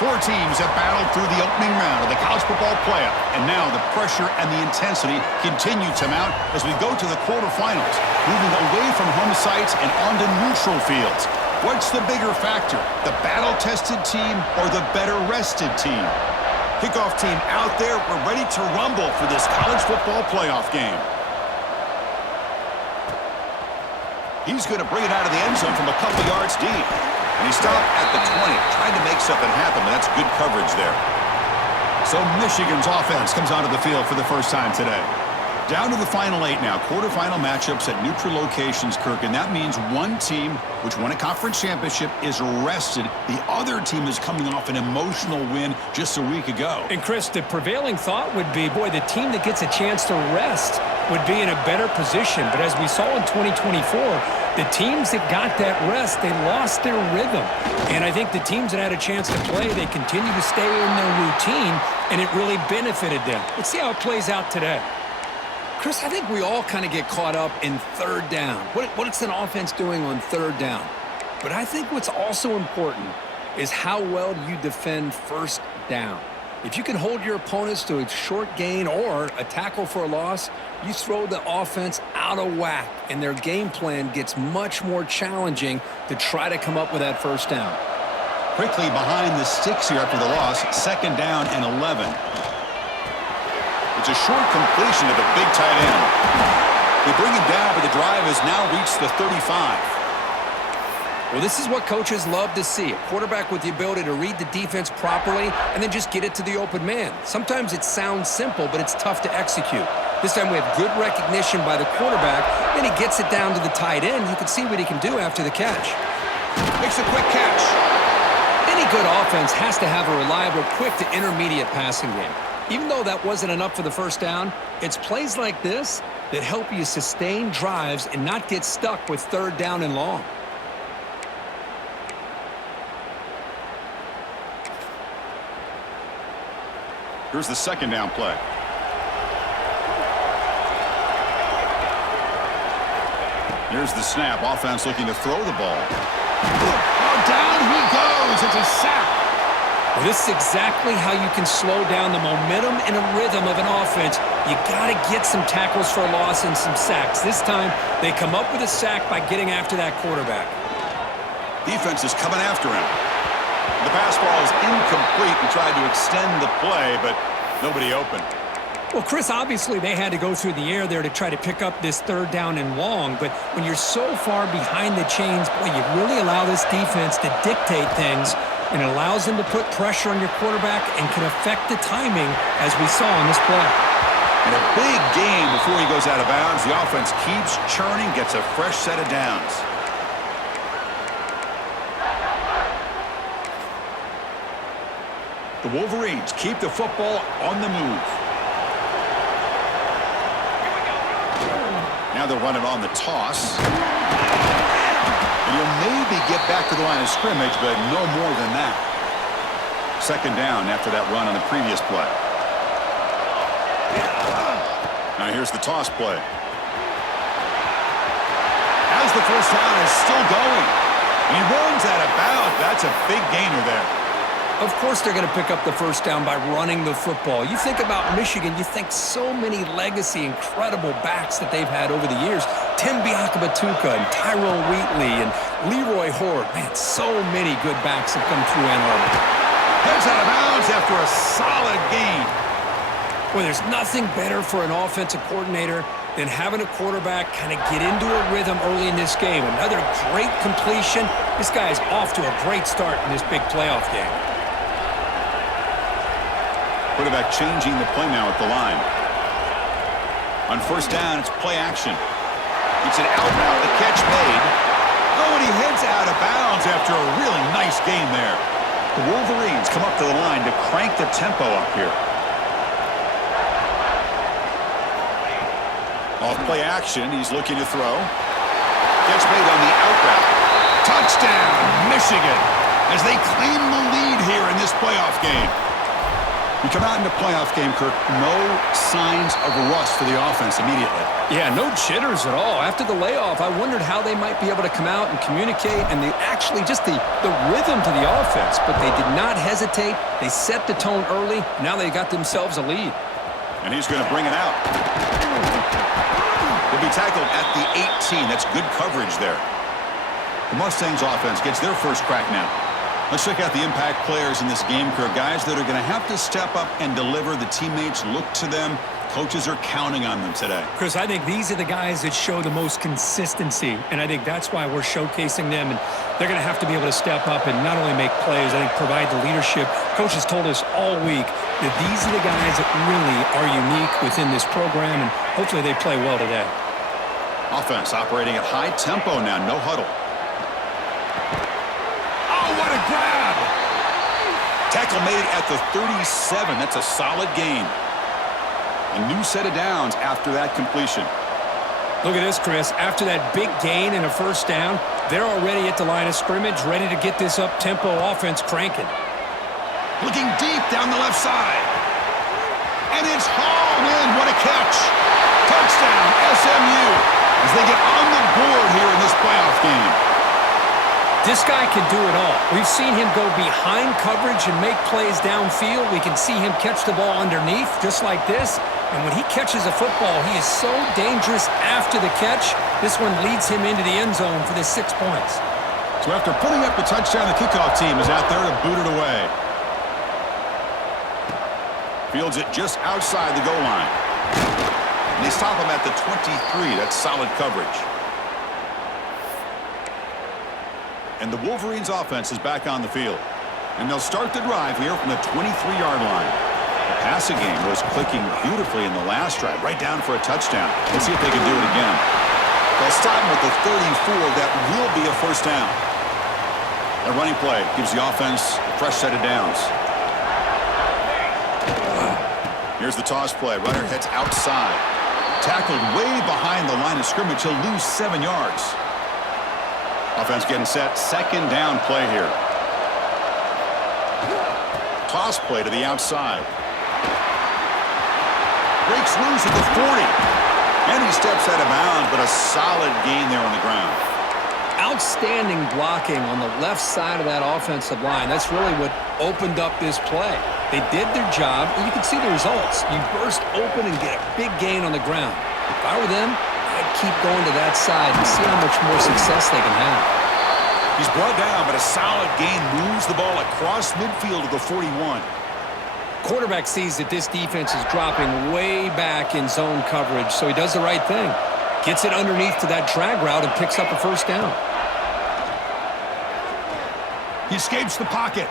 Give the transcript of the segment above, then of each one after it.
Four teams have battled through the opening round of the college football playoff, and now the pressure and the intensity continue to mount as we go to the quarterfinals, moving away from home sites and onto neutral fields. What's the bigger factor, the battle-tested team or the better-rested team? Kickoff team out there, we're ready to rumble for this college football playoff game. He's going to bring it out of the end zone from a couple yards deep. And he stopped at the 20, trying to make something happen, but that's good coverage there. So Michigan's offense comes onto the field for the first time today. Down to the final 8 now. Quarterfinal matchups at neutral locations, Kirk, and that means one team, which won a conference championship, is rested. The other team is coming off an emotional win just a week ago. And, Chris, the prevailing thought would be, boy, the team that gets a chance to rest would be in a better position. But as we saw in 2024, the teams that got that rest, they lost their rhythm. And I think the teams that had a chance to play, they continue to stay in their routine, and it really benefited them. Let's see how it plays out today. Chris, I think we all kind of get caught up in third down. What's an offense doing on third down? But I think what's also important is how well you defend first down. If you can hold your opponents to a short gain or a tackle for a loss, you throw the offense out of whack, and their game plan gets much more challenging to try to come up with that first down. Quickly behind the sticks here after the loss, 2nd down and 11. It's a short completion to the big tight end. They bring him down, but the drive has now reached the 35. Well, this is what coaches love to see. A quarterback with the ability to read the defense properly and then just get it to the open man. Sometimes it sounds simple, but it's tough to execute. This time we have good recognition by the quarterback. Then he gets it down to the tight end. You can see what he can do after the catch. Makes a quick catch. Any good offense has to have a reliable, quick to intermediate passing game. Even though that wasn't enough for the first down, it's plays like this that help you sustain drives and not get stuck with third down and long. Here's the 2nd down play. Here's the snap. Offense looking to throw the ball. Oh, down he goes. It's a sack. Well, this is exactly how you can slow down the momentum and a rhythm of an offense. You got to get some tackles for a loss and some sacks. This time, they come up with a sack by getting after that quarterback. Defense is coming after him. The pass ball is incomplete and tried to extend the play, but nobody open. Well, Chris, obviously they had to go through the air there to try to pick up this third down and long, but when you're so far behind the chains, boy, you really allow this defense to dictate things, and it allows them to put pressure on your quarterback and can affect the timing, as we saw in this play. And a big game before he goes out of bounds. The offense keeps churning, gets a fresh set of downs. The Wolverines keep the football on the move. Now they'll run it on the toss. And you'll maybe get back to the line of scrimmage, but no more than that. 2nd down after that run on the previous play. Now here's the toss play. As the first down is still going. He runs out of bounds. That's a big gainer there. Of course they're going to pick up the first down by running the football. You think about Michigan, you think so many legacy, incredible backs that they've had over the years. Tim Biakabatuka and Tyrone Wheatley and Leroy Horde. Man, so many good backs have come through Ann Arbor. Heads out of bounds after a solid gain. Well, there's nothing better for an offensive coordinator than having a quarterback kind of get into a rhythm early in this game. Another great completion. This guy is off to a great start in this big playoff game. Quarterback changing the play now at the line. On first down, it's play action. It's an out route, the catch made. Oh, and he heads out of bounds after a really nice game there. The Wolverines come up to the line to crank the tempo up here. Off play action, he's looking to throw. Catch made on the out route. Touchdown, Michigan, as they claim the lead here in this playoff game. We come out in the playoff game, Kirk. No signs of rust for the offense immediately. Yeah, no jitters at all. After the layoff, I wondered how they might be able to come out and communicate and actually just the rhythm to the offense. But they did not hesitate. They set the tone early. Now they got themselves a lead. And he's going to bring it out. He'll be tackled at the 18. That's good coverage there. The Mustangs offense gets their first crack now. Let's check out the impact players in this game, Kirk. Guys that are going to have to step up and deliver. The teammates look to them. Coaches are counting on them today. Chris, I think these are the guys that show the most consistency, and I think that's why we're showcasing them. And they're going to have to be able to step up and not only make plays, I think provide the leadership. Coaches told us all week that these are the guys that really are unique within this program, and hopefully they play well today. Offense operating at high tempo now. No huddle. Oh, what a grab! Tackle made at the 37. That's a solid gain. A new set of downs after that completion. Look at this, Chris. After that big gain and a first down, they're already at the line of scrimmage, ready to get this up-tempo offense cranking. Looking deep down the left side. And it's hauled in. What a catch. Touchdown, SMU, as they get on the board here in this playoff game. This guy can do it all. We've seen him go behind coverage and make plays downfield. We can see him catch the ball underneath, just like this. And when he catches a football, he is so dangerous after the catch. This one leads him into the end zone for the 6 points. So after putting up the touchdown, the kickoff team is out there to boot it away. Fields it just outside the goal line. And they stop him at the 23. That's solid coverage. And the Wolverines offense is back on the field. And they'll start the drive here from the 23-yard line. The passing game was clicking beautifully in the last drive, right down for a touchdown. Let's see if they can do it again. They'll stop him with the 34. That will be a first down. A running play gives the offense a fresh set of downs. Here's the toss play. Runner heads outside. Tackled way behind the line of scrimmage. He'll lose 7 yards. Offense getting set. Second down play here. Toss play to the outside. Breaks loose at the 40. And he steps out of bounds, but a solid gain there on the ground. Outstanding blocking on the left side of that offensive line. That's really what opened up this play. They did their job, and you can see the results. You burst open and get a big gain on the ground. If I were them, I'd keep going to that side and see how much more success they can have. He's brought down, but a solid gain moves the ball across midfield to the 41. Quarterback sees that this defense is dropping way back in zone coverage, so he does the right thing. Gets it underneath to that drag route and picks up a first down. He escapes the pocket.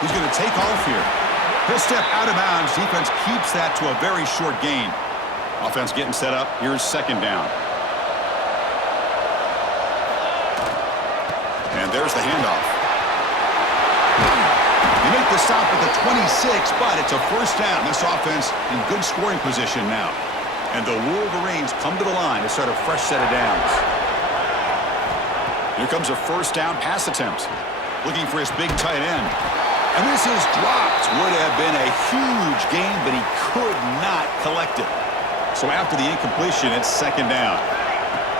He's going to take off here. He'll step out of bounds. Defense keeps that to a very short gain. Offense getting set up. Here's second down. And there's the handoff. They make the stop at the 26, but it's a first down. This offense in good scoring position now. And the Wolverines come to the line to start a fresh set of downs. Here comes a first down pass attempt. Looking for his big tight end. And this is dropped. Would have been a huge gain, but he could not collect it. So after the incompletion, it's second down.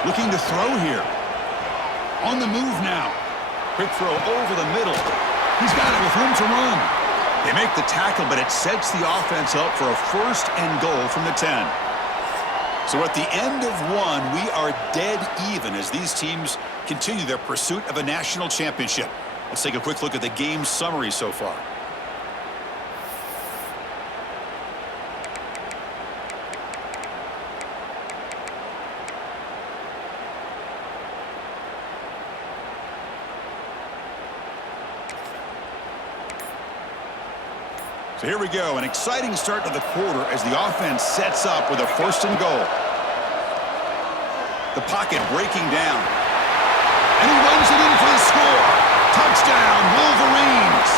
Looking to throw here. On the move now. Quick throw over the middle. He's got it with room to run. They make the tackle, but it sets the offense up for a first and goal from the 10. So at the end of one, we are dead even as these teams continue their pursuit of a national championship. Let's take a quick look at the game summary so far. So here we go, an exciting start to the quarter as the offense sets up with a first and goal. The pocket breaking down. And he runs it in for the score. Touchdown, Wolverines.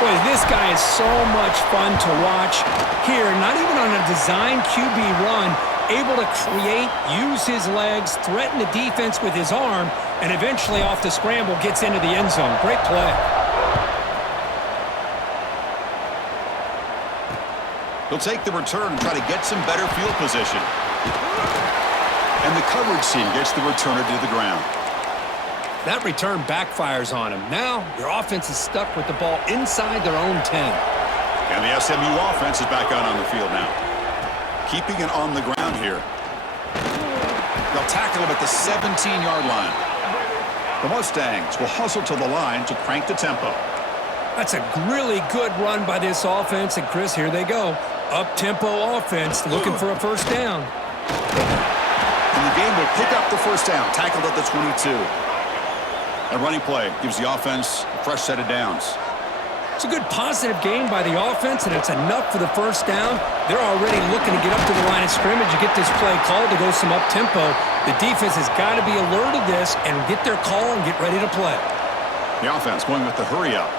Boy, this guy is so much fun to watch. Here, not even on a design QB run, able to create, use his legs, threaten the defense with his arm, and eventually off the scramble gets into the end zone. Great play. He'll take the return and try to get some better field position. And the coverage team gets the returner to the ground. That return backfires on him. Now, your offense is stuck with the ball inside their own 10. And the SMU offense is back out on the field now. Keeping it on the ground here. They'll tackle him at the 17-yard line. The Mustangs will hustle to the line to crank the tempo. That's a really good run by this offense. And, Chris, here they go. Up-tempo offense looking for a first down. And the game will pick up the first down, tackled at the 22. A running play gives the offense a fresh set of downs. It's a good positive game by the offense, and it's enough for the first down. They're already looking to get up to the line of scrimmage and get this play called to go some up-tempo. The defense has got to be alert of this and get their call and get ready to play. The offense going with the hurry-up.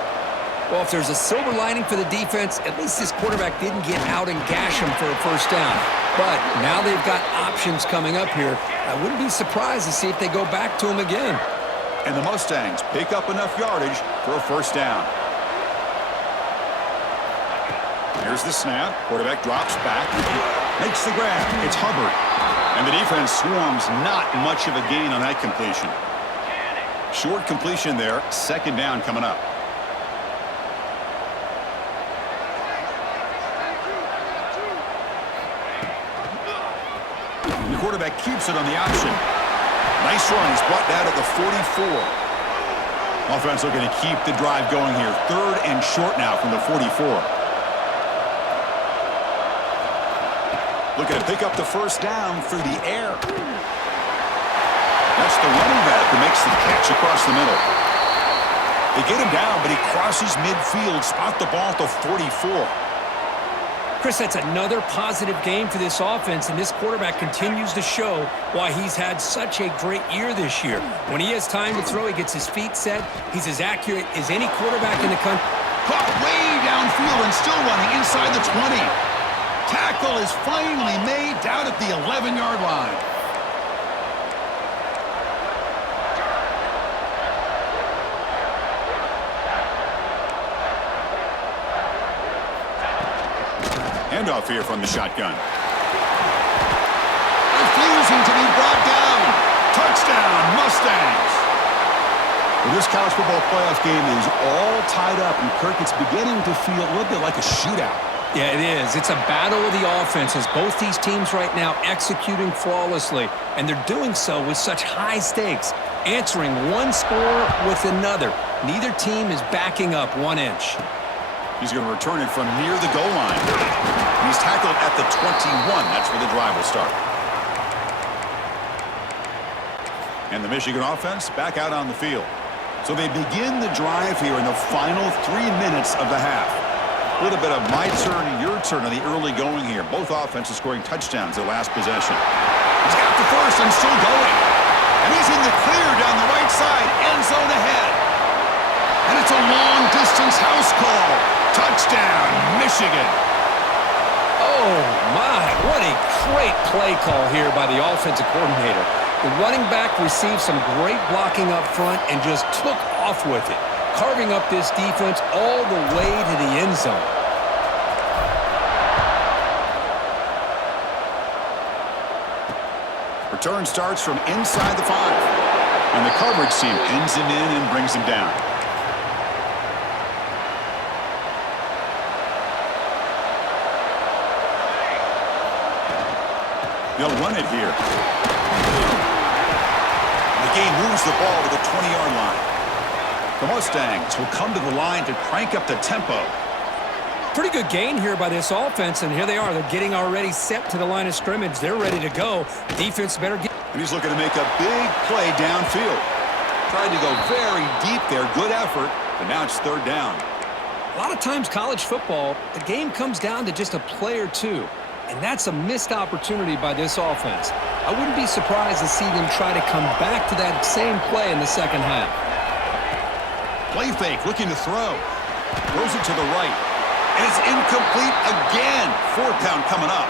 Well, if there's a silver lining for the defense, at least this quarterback didn't get out and gash him for a first down. But now they've got options coming up here. I wouldn't be surprised to see if they go back to him again. And the Mustangs pick up enough yardage for a first down. Here's the snap. Quarterback drops back. Makes the grab. It's Hubbard. And the defense swarms not much of a gain on that completion. Short completion there. Second down coming up. The quarterback keeps it on the option. Nice run. He's brought down at the 44. Offense looking to keep the drive going here. Third and short now from the 44. Looking to pick up the first down through the air. That's the running back who makes the catch across the middle. They get him down, but he crosses midfield, spot the ball at the 44. Chris, that's another positive game for this offense, and this quarterback continues to show why he's had such a great year this year. When he has time to throw, he gets his feet set. He's as accurate as any quarterback in the country. Caught way downfield and still running inside the 20. Tackle is finally made down at the 11-yard line. Handoff here from the shotgun. Refusing to be brought down. Touchdown, Mustangs. Well, this college football playoff game is all tied up, and Kirk, it's beginning to feel a little bit like a shootout. Yeah, it is. It's a battle of the offenses. Both these teams right now executing flawlessly, and they're doing so with such high stakes, answering one score with another. Neither team is backing up 1 inch. He's going to return it from near the goal line. He's tackled at the 21. That's where the drive will start. And the Michigan offense back out on the field. So they begin the drive here in the final 3 minutes of the half. A little bit of my turn, your turn on the early going here. Both offenses scoring touchdowns their last possession. He's got the first and still going. And he's in the clear down the right side. End zone ahead. And it's a long-distance house call. Touchdown, Michigan. Oh, my. What a great play call here by the offensive coordinator. The running back received some great blocking up front and just took off with it, carving up this defense all the way to the end zone. Return starts from inside the 5. And the coverage team pins him in and brings him down. They'll run it here. The game moves the ball to the 20-yard line. The Mustangs will come to the line to crank up the tempo. Pretty good gain here by this offense, and here they are. They're getting already set to the line of scrimmage. They're ready to go. Defense better get... And he's looking to make a big play downfield. Tried to go very deep there. Good effort, but now it's third down. A lot of times college football, the game comes down to just a play or two. And that's a missed opportunity by this offense. I wouldn't be surprised to see them try to come back to that same play in the second half. Play fake, looking to throw. Throws it to the right. And it's incomplete again. Fourth down coming up.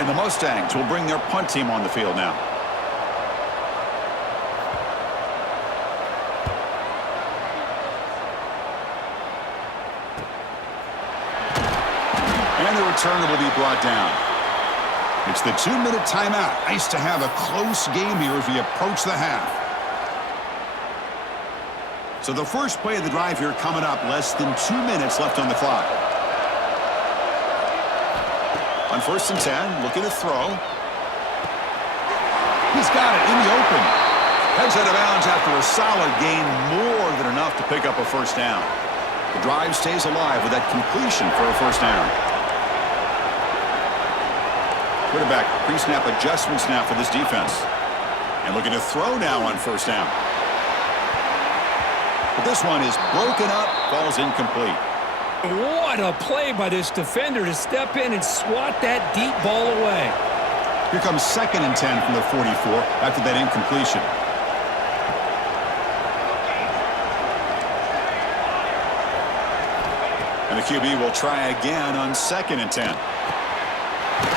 And the Mustangs will bring their punt team on the field now. And the returner will be brought down. It's the 2-minute timeout. Nice to have a close game here as we approach the half. So the first play of the drive here coming up, less than 2 minutes left on the clock. On 1st and 10, looking to throw. He's got it in the open. Heads out of bounds after a solid gain, more than enough to pick up a first down. The drive stays alive with that completion for a first down. Quarterback pre-snap adjustments now for this defense. And looking to throw now on 1st down. But this one is broken up, falls incomplete. What a play by this defender to step in and swat that deep ball away. Here comes 2nd and 10 from the 44 after that incompletion. And the QB will try again on 2nd and 10.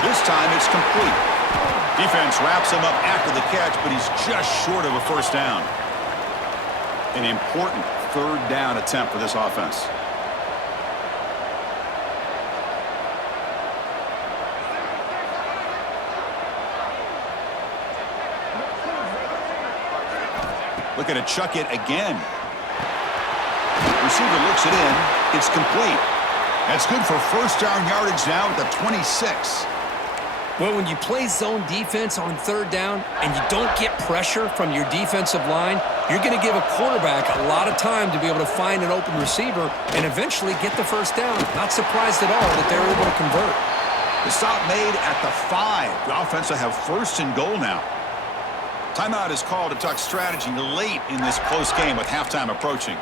This time it's complete. Defense wraps him up after the catch, but he's just short of a first down. An important 3rd down attempt for this offense. Looking to chuck it again. Receiver looks it in. It's complete. That's good for first down yardage now at the 26. Well, when you play zone defense on 3rd down and you don't get pressure from your defensive line, you're going to give a quarterback a lot of time to be able to find an open receiver and eventually get the first down. Not surprised at all that they're able to convert. The stop made at the 5. The offense will have 1st and goal now. Timeout is called to talk strategy late in this close game with halftime approaching.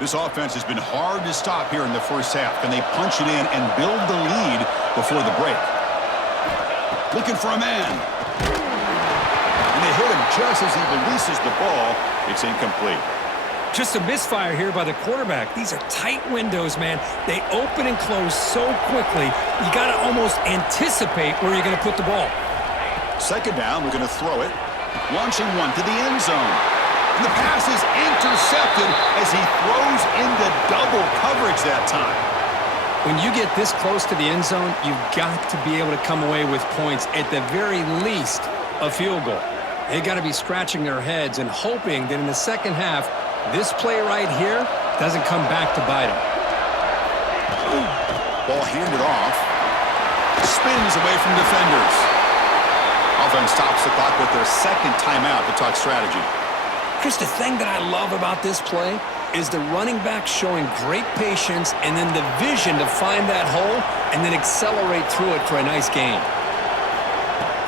This offense has been hard to stop here in the first half. Can they punch it in and build the lead before the break? Looking for a man. And they hit him just as he releases the ball. It's incomplete. Just a misfire here by the quarterback. These are tight windows, man. They open and close so quickly, you got to almost anticipate where you're going to put the ball. 2nd down, we're going to throw it. Launching one to the end zone. And the pass is intercepted as he throws into double coverage that time. When you get this close to the end zone, you've got to be able to come away with points, at the very least, a field goal. They got to be scratching their heads and hoping that in the second half, this play right here doesn't come back to bite them. Ball handed off. Spins away from defenders. Offense stops the clock with their 2nd timeout to talk strategy. Chris, the thing that I love about this play is the running back showing great patience and then the vision to find that hole and then accelerate through it for a nice gain.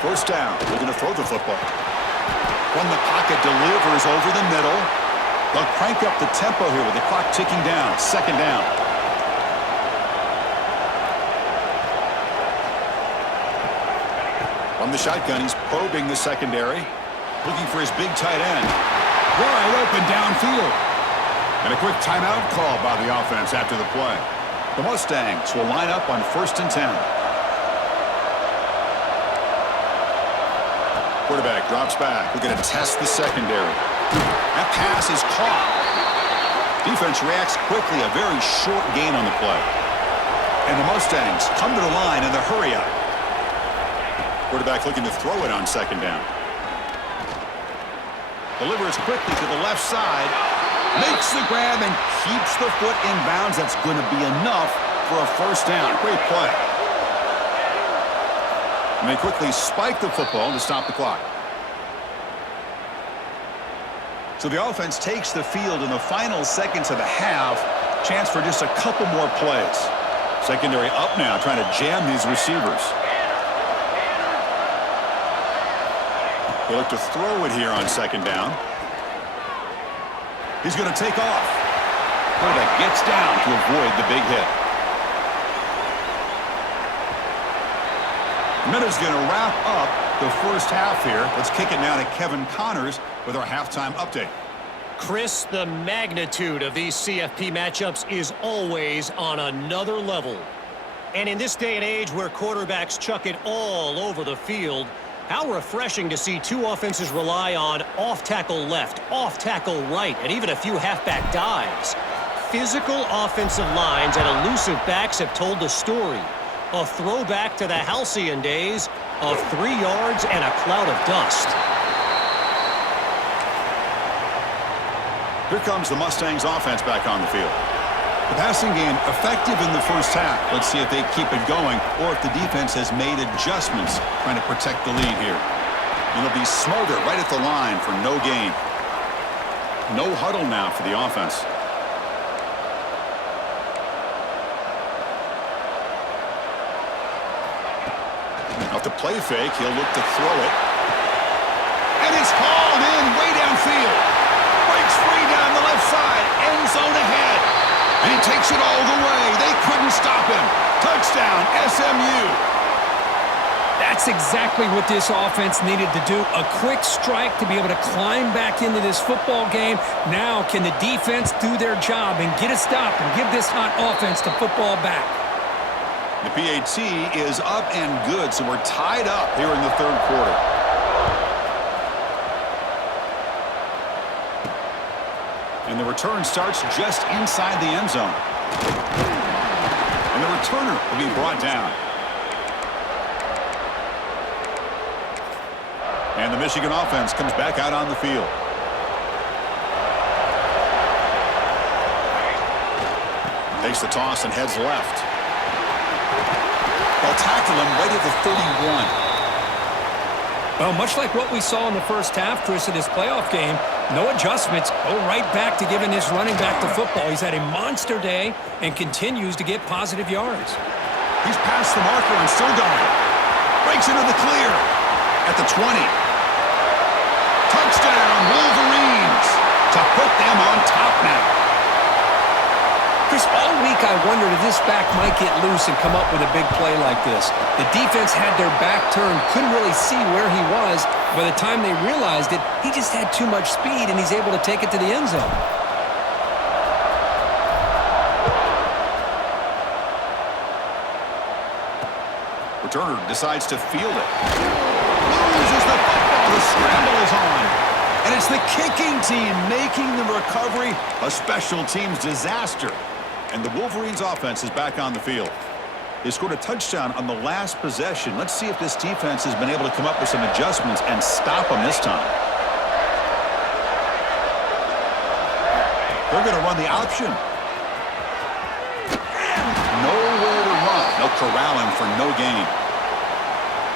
1st down. We're going to throw the football. From the pocket, delivers over the middle. They'll crank up the tempo here with the clock ticking down. 2nd down. From the shotgun, he's probing the secondary. Looking for his big tight end. Wide open downfield. And a quick timeout call by the offense after the play. The Mustangs will line up on 1st and 10. Quarterback drops back. We're going to test the secondary. That pass is caught. Defense reacts quickly. A very short gain on the play. And the Mustangs come to the line in the hurry up. Quarterback looking to throw it on 2nd down. Delivers quickly to the left side. Makes the grab and keeps the foot in bounds. That's going to be enough for a first down. Great play. And they quickly spike the football to stop the clock. So the offense takes the field in the final seconds of the half. Chance for just a couple more plays. Secondary up now, trying to jam these receivers. They look to throw it here on 2nd down. He's going to take off. Quarterback gets down to avoid the big hit. Pineda's going to wrap up the first half here. Let's kick it now to Kevin Connors with our halftime update. Chris, the magnitude of these CFP matchups is always on another level. And in this day and age where quarterbacks chuck it all over the field, how refreshing to see two offenses rely on off-tackle left, off-tackle right, and even a few halfback dives. physical offensive lines and elusive backs have told the story. A throwback to the halcyon days of 3 yards and a cloud of dust. Here comes the Mustangs offense back on the field. The passing game effective in the first half. Let's see if they keep it going or if the defense has made adjustments trying to protect the lead here. It'll be Smolder right at the line for no gain. No huddle now for the offense. Off the play fake, he'll look to throw it. And it's hauled in way downfield. Breaks free down the left side. End zone ahead. And he takes it all the way. They couldn't stop him. Touchdown, SMU. That's exactly what this offense needed to do. A quick strike to be able to climb back into this football game. Now can the defense do their job and get a stop and give this hot offense the football back? The PAT is up and good, so we're tied up here in the third quarter. And the return starts just inside the end zone. And the returner will be brought down. And the Michigan offense comes back out on the field. Takes the toss and heads left. They'll tackle him right at the 31. Well, much like what we saw in the first half, Chris, of this playoff game, no adjustments. Go right back to giving his running back the football. He's had a monster day and continues to get positive yards. He's past the marker and still going. Breaks into the clear at the 20. Touchdown, Wolverines, to put them on top now. Chris, all week I wondered if this back might get loose and come up with a big play like this. The defense had their back turned, couldn't really see where he was. By the time they realized it, he just had too much speed, and he's able to take it to the end zone. Returner decides to field it. Loses the football. The scramble is on. And it's the kicking team making the recovery a special teams disaster. And the Wolverines offense is back on the field. They scored a touchdown on the last possession. Let's see if this defense has been able to come up with some adjustments and stop them this time. They're going to run the option. Nowhere to run. They'll corral him for no gain.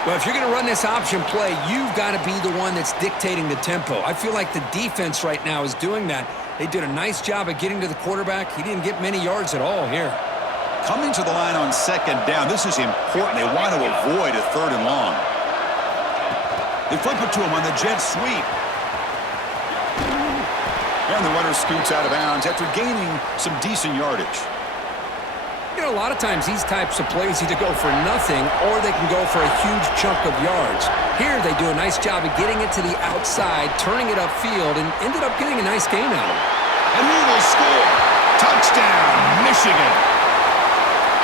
Well, if you're going to run this option play, you've got to be the one that's dictating the tempo. I feel like the defense right now is doing that. They did a nice job of getting to the quarterback. He didn't get many yards at all here. Coming to the line on second down, this is important. They want to avoid a third and long. They flip it to him on the jet sweep. And the runner scoots out of bounds after gaining some decent yardage. You know, a lot of times these types of plays either go for nothing or they can go for a huge chunk of yards. Here they do a nice job of getting it to the outside, turning it upfield, and ended up getting a nice gain out of it. And he will score. Touchdown, Michigan.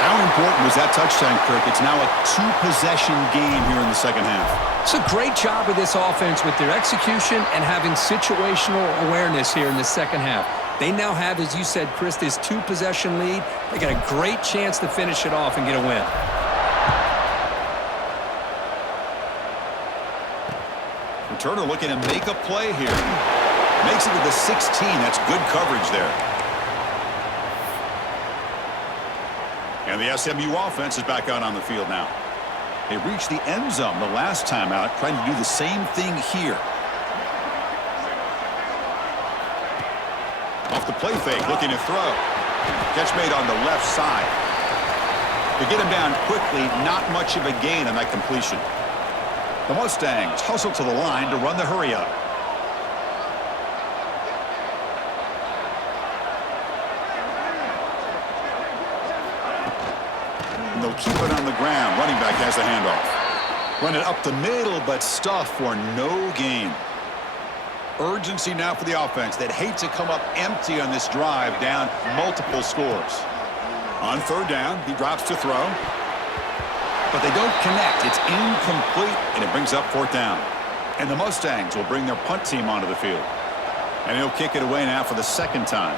How important was that touchdown, Kirk? It's now a two-possession game here in the second half. It's a great job of this offense with their execution and having situational awareness here in the second half. They now have, as you said, Chris, this two-possession lead. They got a great chance to finish it off and get a win. Returner looking to make a play here. Makes it to the 16. That's good coverage there. And the SMU offense is back out on the field now. They reached the end zone the last time out, trying to do the same thing here. Off the play fake, looking to throw. Catch made on the left side. To get him down quickly, not much of a gain on that completion. The Mustangs hustle to the line to run the hurry up. And they'll keep it on the ground. Running back has the handoff. Run it up the middle, but stuff for no gain. Urgency now for the offense. They'd hate to come up empty on this drive, down multiple scores. On third down, he drops to throw. But they don't connect. It's incomplete, and it brings up fourth down. And the Mustangs will bring their punt team onto the field. And he'll kick it away now for the second time.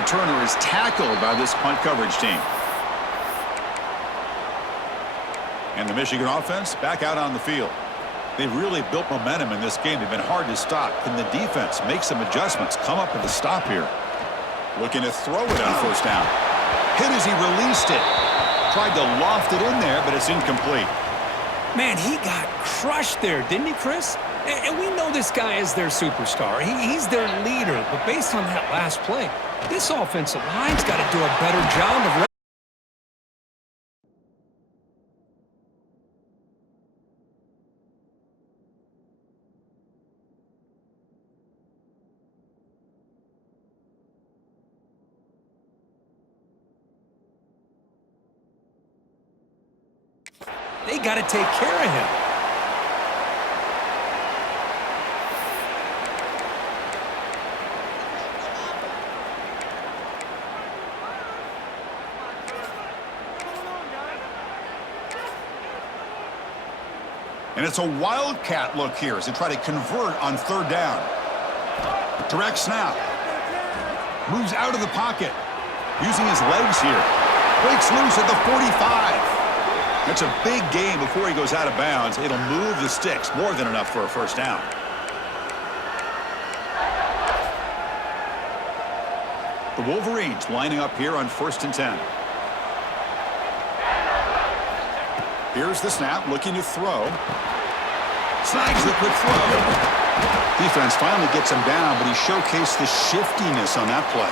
returner is tackled by this punt coverage team. And the Michigan offense back out on the field. They've really built momentum in this game. They've been hard to stop. Can the defense make some adjustments? Come up with a stop here. Looking to throw it on first down. Hit as he released it. Tried to loft it in there, but it's incomplete. Man, he got crushed there, didn't he, Chris? And we know this guy is their superstar. He's their leader. But based on that last play, this offensive line's got to do a better job of... They got to take care of him. And it's a wildcat look here as they try to convert on third down. Direct snap. Moves out of the pocket. Using his legs here. Breaks loose at the 45. That's a big gain before he goes out of bounds. It'll move the sticks. More than enough for a first down. The Wolverines lining up here on 1st and 10. Here's the snap, looking to throw. Snags the quick throw. Defense finally gets him down, but he showcased the shiftiness on that play.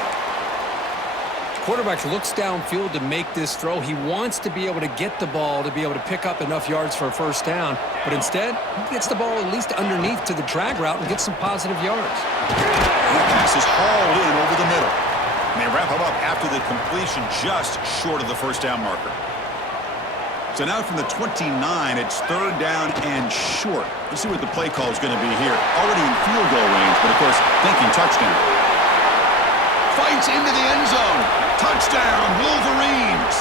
Quarterback looks downfield to make this throw. He wants to be able to get the ball to be able to pick up enough yards for a first down, but instead, he gets the ball at least underneath to the drag route and gets some positive yards. That pass is hauled in over the middle. And they wrap him up after the completion just short of the first down marker. So now from the 29, it's third down and short. Let's see what the play call is going to be here. Already in field goal range, but of course, thinking touchdown. Fights into the end zone. Touchdown, Wolverines.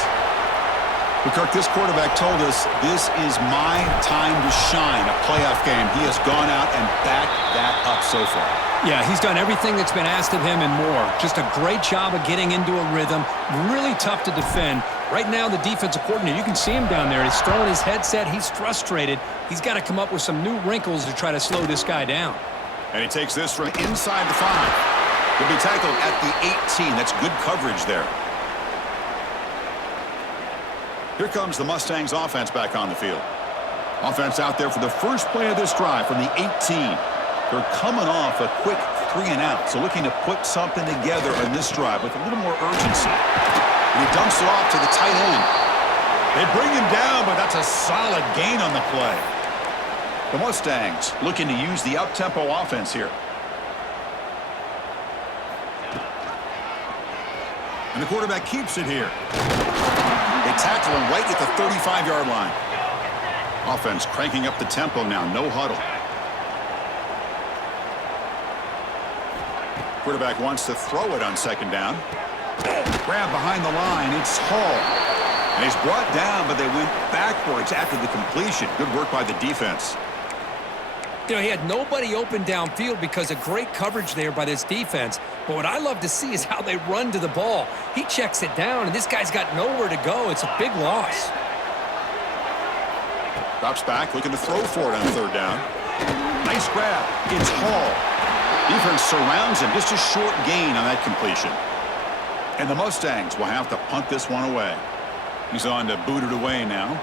Kirk, this quarterback told us this is my time to shine, a playoff game. He has gone out and backed that up so far. Yeah, he's done everything that's been asked of him and more. Just a great job of getting into a rhythm. Really tough to defend. Right now, the defensive coordinator, you can see him down there. He's throwing his headset. He's frustrated. He's got to come up with some new wrinkles to try to slow this guy down. And he takes this from inside the 5. He'll be tackled at the 18. That's good coverage there. Here comes the Mustangs offense back on the field. Offense out there for the first play of this drive from the 18. They're coming off a quick 3 and out, so looking to put something together in this drive with a little more urgency. And he dumps it off to the tight end. They bring him down, but that's a solid gain on the play. The Mustangs looking to use the up-tempo offense here. And the quarterback keeps it here. They tackle him right at the 35-yard line. Offense cranking up the tempo now. No huddle. Quarterback wants to throw it on second down. Grab behind the line. It's Hall. And he's brought down, but they went backwards after the completion. Good work by the defense. You know, he had nobody open downfield because of great coverage there by this defense. But what I love to see is how they run to the ball. He checks it down, and this guy's got nowhere to go. It's a big loss. Drops back, looking to throw for it on third down. Nice grab. It's Hall. Defense surrounds him. Just a short gain on that completion. And the Mustangs will have to punt this one away. He's on to boot it away now.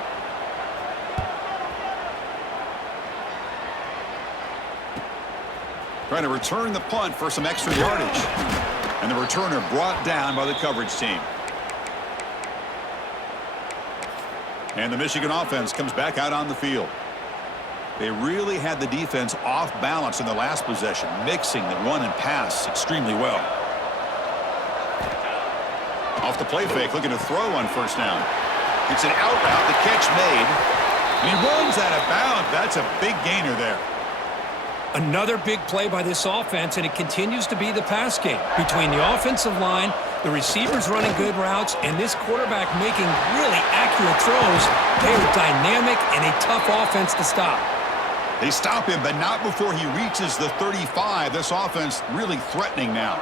Trying to return the punt for some extra yardage. And the returner brought down by the coverage team. And the Michigan offense comes back out on the field. They really had the defense off balance in the last possession, mixing the run and pass extremely well. Off the play fake, looking to throw on first down. It's an out route, the catch made. And he runs out of bounds. That's a big gainer there. Another big play by this offense, and it continues to be the pass game. Between the offensive line, the receivers running good routes, and this quarterback making really accurate throws, they are dynamic and a tough offense to stop. They stop him, but not before he reaches the 35. This offense really threatening now.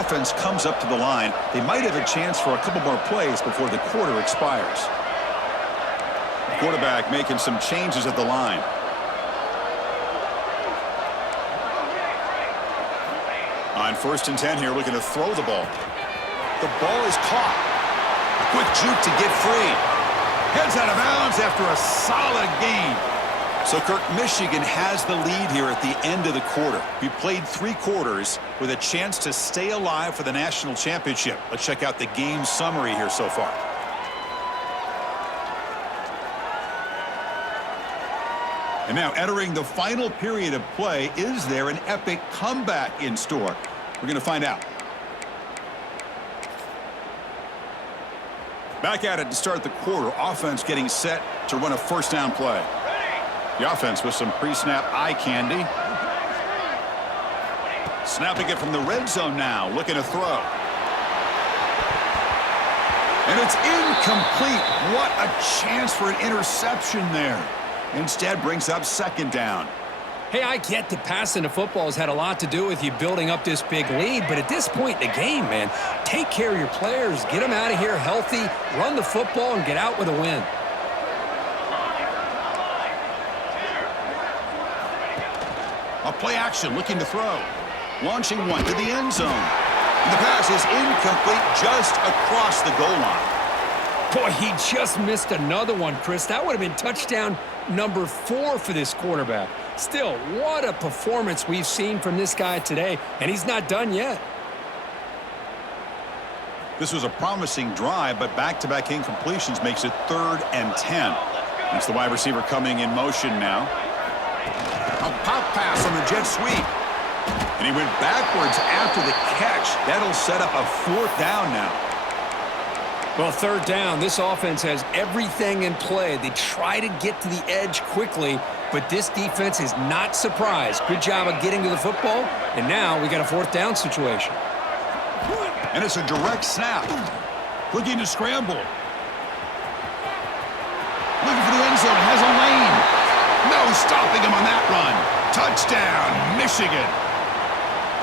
offense comes up to the line. They might have a chance for a couple more plays before the quarter expires. The quarterback making some changes at the line. On 1st and 10 here, looking to throw the ball. The ball is caught. A quick juke to get free. Heads out of bounds after a solid gain. So, Kirk, Michigan has the lead here at the end of the quarter. We played 3 quarters with a chance to stay alive for the national championship. Let's check out the game summary here so far. And now entering the final period of play, is there an epic comeback in store? We're going to find out. Back at it to start the quarter. Offense getting set to run a first down play. The offense with some pre-snap eye candy. Snapping it from the red zone now. Looking to throw. And it's incomplete. What a chance for an interception there. Instead brings up 2nd down. Hey, I get that passing the football has had a lot to do with you building up this big lead, but at this point in the game, man, take care of your players, get them out of here healthy, run the football, and get out with a win. A play action looking to throw. Launching one to the end zone. And the pass is incomplete just across the goal line. Boy, he just missed another one, Chris. That would have been touchdown number 4 for this quarterback. Still, what a performance we've seen from this guy today, and he's not done yet. This was a promising drive, but back-to-back incompletions makes it 3rd and 10. It's the wide receiver coming in motion now. A pop pass on the jet sweep. And he went backwards after the catch. That'll set up a 4th down now. Well, 3rd down, this offense has everything in play. They try to get to the edge quickly, but this defense is not surprised. Good job of getting to the football, and now we got a 4th down situation. And it's a direct snap. Looking to scramble. Looking for the end zone. Has a lane. No stopping him on that run. Touchdown, Michigan.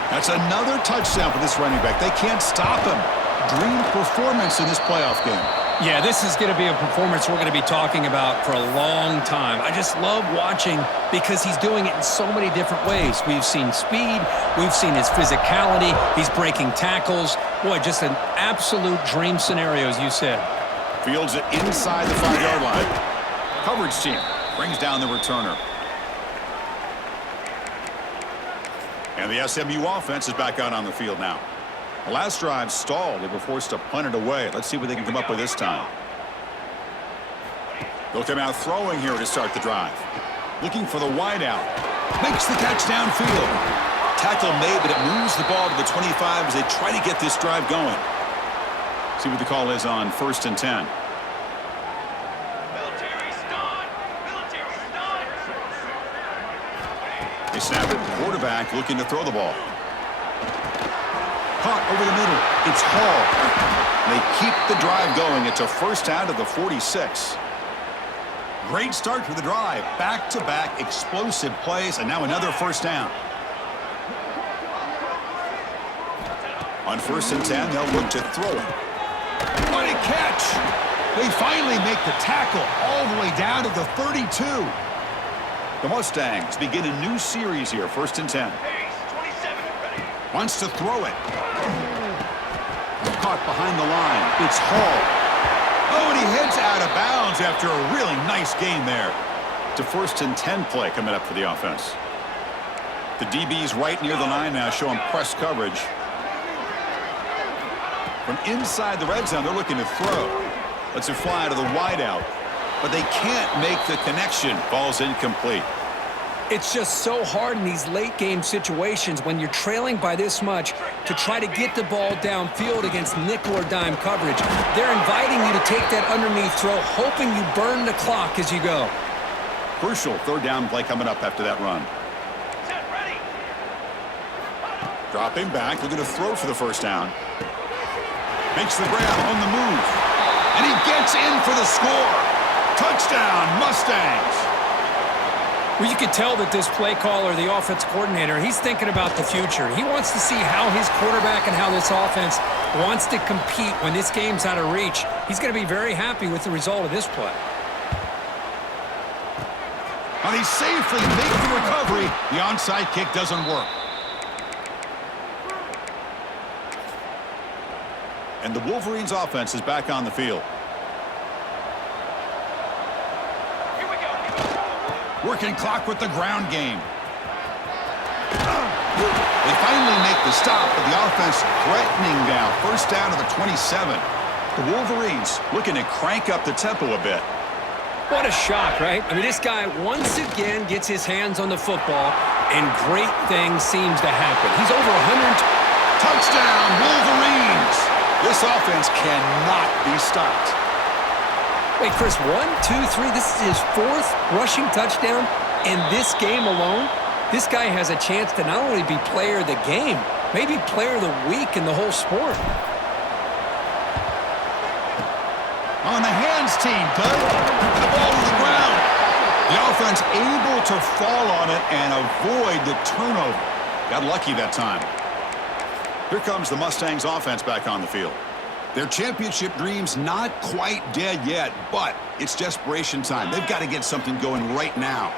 That's another touchdown for this running back. They can't stop him. Dream performance in this playoff game. Yeah, this is going to be a performance we're going to be talking about for a long time. I just love watching because he's doing it in so many different ways. We've seen speed. We've seen his physicality. He's breaking tackles. Boy, just an absolute dream scenario, as you said. Fields it inside the 5-yard line. Coverage team brings down the returner. And the SMU offense is back out on the field now. The last drive stalled. They were forced to punt it away. Let's see what they can come up with this time. They'll come out throwing here to start the drive. Looking for the wideout. Makes the catch downfield. Tackle made, but it moves the ball to the 25 as they try to get this drive going. See what the call is on 1st and 10. They snap it. Quarterback looking to throw the ball. Caught over the middle. It's Hall. They keep the drive going. It's a 1st down to the 46. Great start for the drive. Back-to-back explosive plays, and now another 1st down. On 1st and 10, they'll look to throw it. What a catch! They finally make the tackle all the way down to the 32. The Mustangs begin a new series here, 1st and 10. Wants to throw it. Caught behind the line. It's Hall. Oh, and he heads out of bounds after a really nice game there. To 1st and 10 play coming up for the offense. The DB's right near the line now, showing press coverage. From inside the red zone, they're looking to throw. Lets it fly to the wideout. But they can't make the connection. Ball's incomplete. It's just so hard in these late-game situations when you're trailing by this much to try to get the ball downfield against nickel or dime coverage. They're inviting you to take that underneath throw, hoping you burn the clock as you go. Crucial 3rd down play coming up after that run. Dropping back, looking to throw for the 1st down. Makes the grab on the move. And he gets in for the score. Touchdown, Mustangs. Well, you could tell that this play caller, the offense coordinator, he's thinking about the future. He wants to see how his quarterback and how this offense wants to compete when this game's out of reach. He's going to be very happy with the result of this play. And he safely makes the recovery. The onside kick doesn't work. And the Wolverines offense is back on the field. Working clock with the ground game. They finally make the stop, but the offense threatening now. First down to the 27. The Wolverines looking to crank up the tempo a bit. What a shock, right? I mean, this guy once again gets his hands on the football, and great things seems to happen. He's over 100. Touchdown, Wolverines! This offense cannot be stopped. Wait, Chris, 1, 2, 3. This is his 4th rushing touchdown in this game alone. This guy has a chance to not only be player of the game, maybe player of the week in the whole sport. On the hands team, Doug. The ball to the ground. The offense able to fall on it and avoid the turnover. Got lucky that time. Here comes the Mustangs offense back on the field. Their championship dreams not quite dead yet, but it's desperation time. They've got to get something going right now.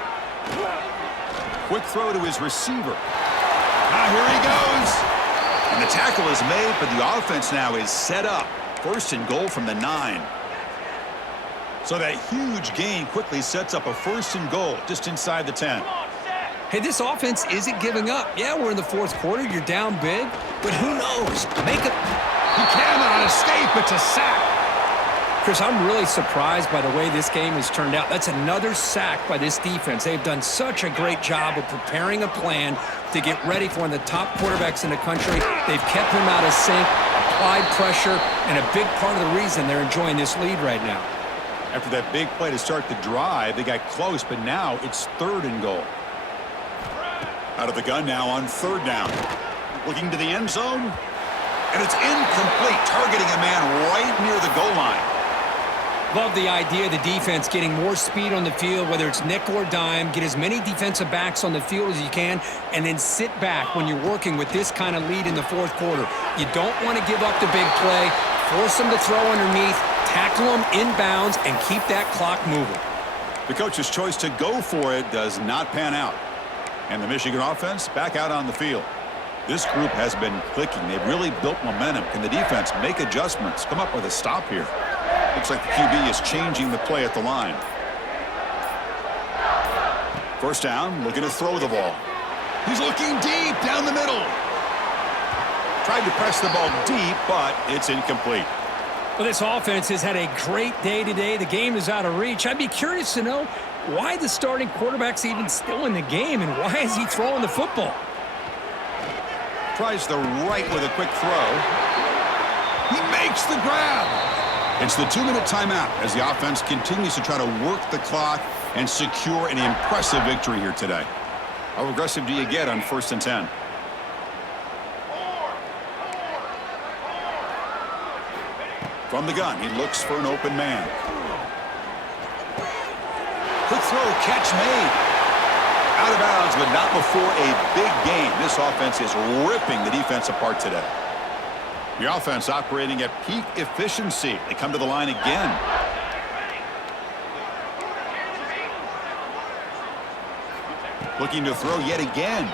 Quick throw to his receiver. Now here he goes. And the tackle is made, but the offense now is set up. First and goal from the 9. So that huge gain quickly sets up a first and goal just inside the 10. Hey, this offense isn't giving up. Yeah, we're in the 4th quarter. You're down big, but who knows? Make it. He cannot escape. It's a sack. Chris, I'm really surprised by the way this game has turned out. That's another sack by this defense. They've done such a great job of preparing a plan to get ready for one of the top quarterbacks in the country. They've kept him out of sync, applied pressure, and a big part of the reason they're enjoying this lead right now. After that big play to start the drive, they got close, but now it's 3rd and goal. Out of the gun now on 3rd down. Looking to the end zone. And it's incomplete, targeting a man right near the goal line. Love the idea of the defense getting more speed on the field, whether it's nickel or dime, get as many defensive backs on the field as you can, and then sit back when you're working with this kind of lead in the 4th quarter. You don't want to give up the big play, force them to throw underneath, tackle them inbounds, and keep that clock moving. The coach's choice to go for it does not pan out. And the Michigan offense back out on the field. This group has been clicking. They've really built momentum. Can the defense make adjustments? Come up with a stop here. Looks like the QB is changing the play at the line. First down, looking to throw the ball. He's looking deep down the middle. Tried to press the ball deep, but it's incomplete. Well, this offense has had a great day today. The game is out of reach. I'd be curious to know why the starting quarterback's even still in the game, and why is he throwing the football? Tries the right with a quick throw. He makes the grab. It's the 2-minute timeout as the offense continues to try to work the clock and secure an impressive victory here today. How aggressive do you get on 1st and 10? From the gun, he looks for an open man. Quick throw, catch made. Out of bounds, but not before a big game. This offense is ripping the defense apart today. The offense operating at peak efficiency. They come to the line again. Looking to throw yet again.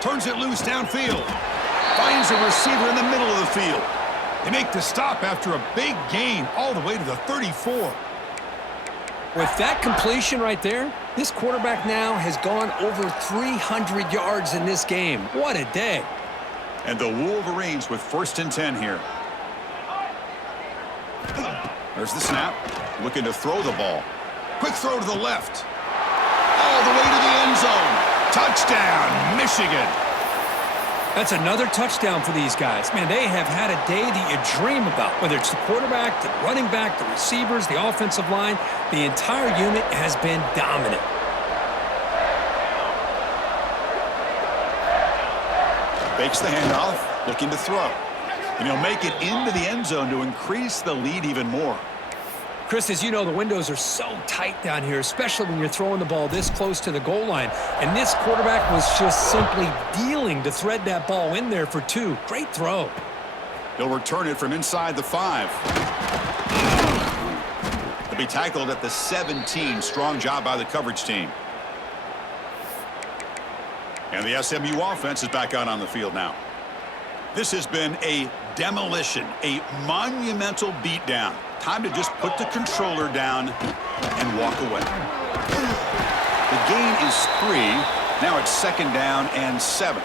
Turns it loose downfield. Finds a receiver in the middle of the field. They make the stop after a big gain all the way to the 34. With that completion right there, this quarterback now has gone over 300 yards in this game. What a day. And the Wolverines with 1st and 10 here. There's the snap. Looking to throw the ball. Quick throw to the left. All the way to the end zone. Touchdown, Michigan. That's another touchdown for these guys. Man, they have had a day that you dream about. Whether it's the quarterback, the running back, the receivers, the offensive line, the entire unit has been dominant. Fakes the handoff, looking to throw. And he'll make it into the end zone to increase the lead even more. Chris, as you know, the windows are so tight down here, especially when you're throwing the ball this close to the goal line. And this quarterback was just simply dealing to thread that ball in there for 2. Great throw. He'll return it from inside the 5. He'll be tackled at the 17. Strong job by the coverage team. And the SMU offense is back out on the field now. This has been a demolition, a monumental beatdown. Time to just put the controller down and walk away. The gain is 3. Now it's 2nd down and 7.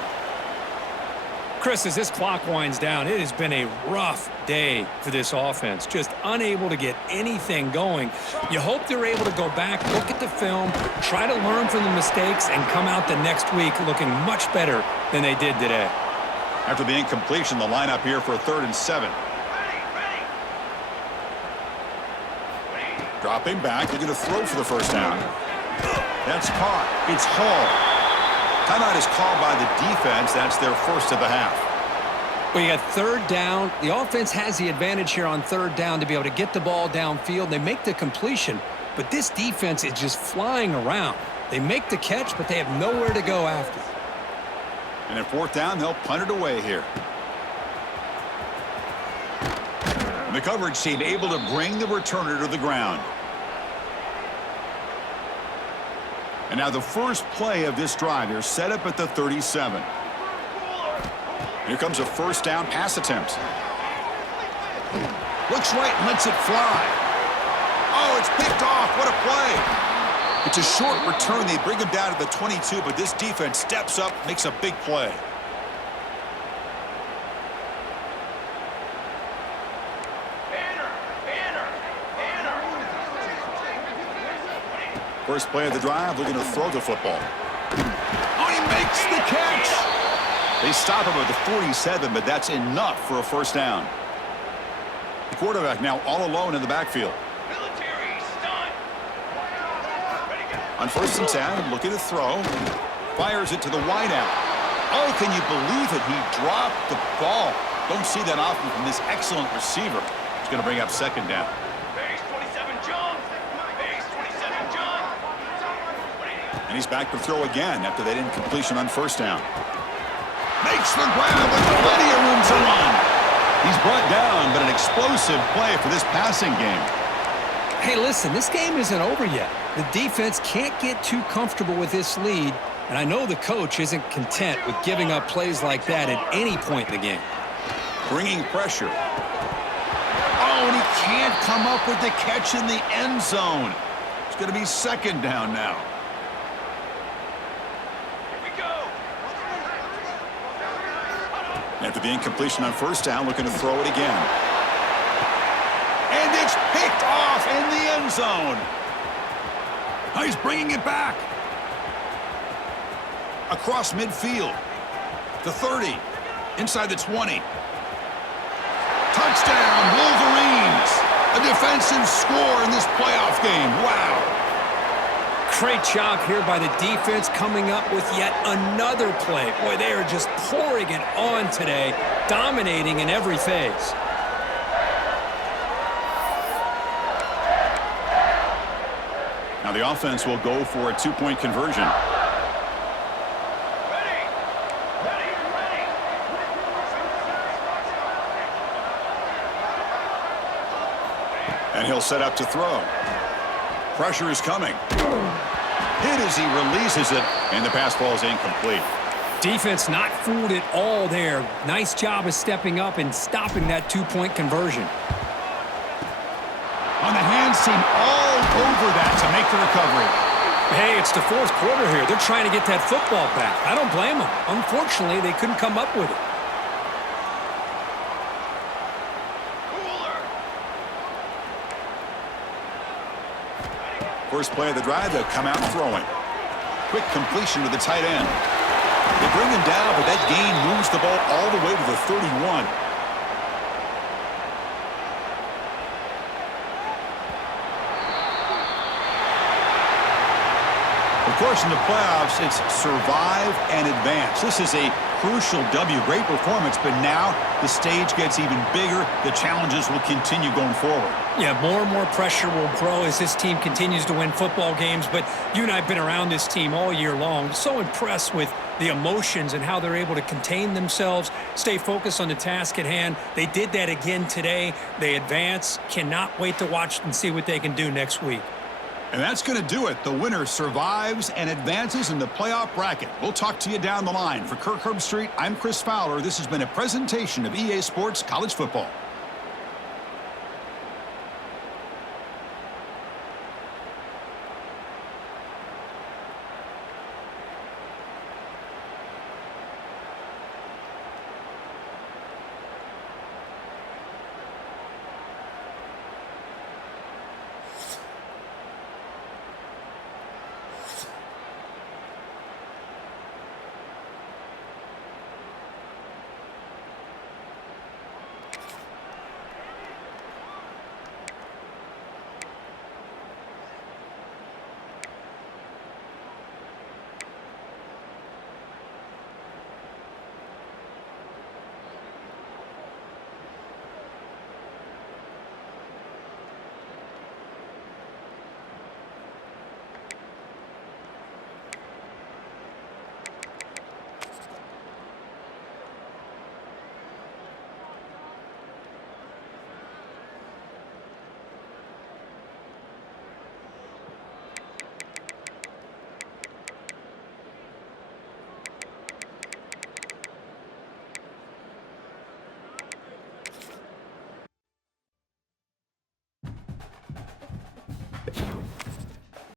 Chris, as this clock winds down, it has been a rough day for this offense. Just unable to get anything going. You hope they're able to go back, look at the film, try to learn from the mistakes, and come out the next week looking much better than they did today. After the incompletion, the lineup here for a 3rd and 7. Dropping back, they're going to throw for the 1st down. That's caught. It's Hall. Timeout is called by the defense. That's their 1st of the half. Well, you got 3rd down. The offense has the advantage here on 3rd down to be able to get the ball downfield. They make the completion, but this defense is just flying around. They make the catch, but they have nowhere to go after. And at 4th down, they'll punt it away here. And the coverage team able to bring the returner to the ground. And now the first play of this drive. They're set up at the 37. Here comes a 1st down pass attempt. Looks right and lets it fly. Oh, it's picked off. What a play. It's a short return. They bring him down to the 22, but this defense steps up, makes a big play. First play of the drive, looking to throw the football. Oh, he makes the catch. They stop him at the 47, but that's enough for a 1st down. The quarterback now all alone in the backfield. On 1st and 10, looking to throw. Fires it to the wideout. Oh, can you believe it? He dropped the ball. Don't see that often from this excellent receiver. He's going to bring up 2nd down. And he's back to throw again after that incompletion on 1st down. Makes the grab with plenty of room to run. He's brought down, but an explosive play for this passing game. Hey, listen, this game isn't over yet. The defense can't get too comfortable with this lead, and I know the coach isn't content with giving up plays like that at any point in the game. Bringing pressure. Oh, and he can't come up with the catch in the end zone. It's going to be 2nd down now. After the incompletion on 1st down, looking to throw it again. And it's picked off in the end zone. Oh, he's bringing it back. Across midfield. The 30. Inside the 20. Touchdown, Wolverines. A defensive score in this playoff game. Wow. Great job here by the defense coming up with yet another play. Boy, they are just pouring it on today, dominating in every phase. Now the offense will go for a 2-point conversion. And he'll set up to throw. Pressure is coming. Hit as he releases it, and the pass ball is incomplete. Defense not fooled at all there. Nice job of stepping up and stopping that 2-point conversion. On the hands team all over that to make the recovery. Hey, it's the 4th quarter here. They're trying to get that football back. I don't blame them. Unfortunately, they couldn't come up with it. First play of the drive, they'll come out throwing. Quick completion to the tight end. They bring him down, but that gain moves the ball all the way to the 31. Of course, in the playoffs, it's survive and advance. This is a crucial W. Great performance, but now the stage gets even bigger. The challenges will continue going forward. Yeah, more and more pressure will grow as this team continues to win football games, but you and I have been around this team all year long. So impressed with the emotions and how they're able to contain themselves, stay focused on the task at hand. They did that again today. They advance. Cannot wait to watch and see what they can do next week. And that's going to do it. The winner survives and advances in the playoff bracket. We'll talk to you down the line. For Kirk Herbstreit, I'm Chris Fowler. This has been a presentation of EA Sports College Football.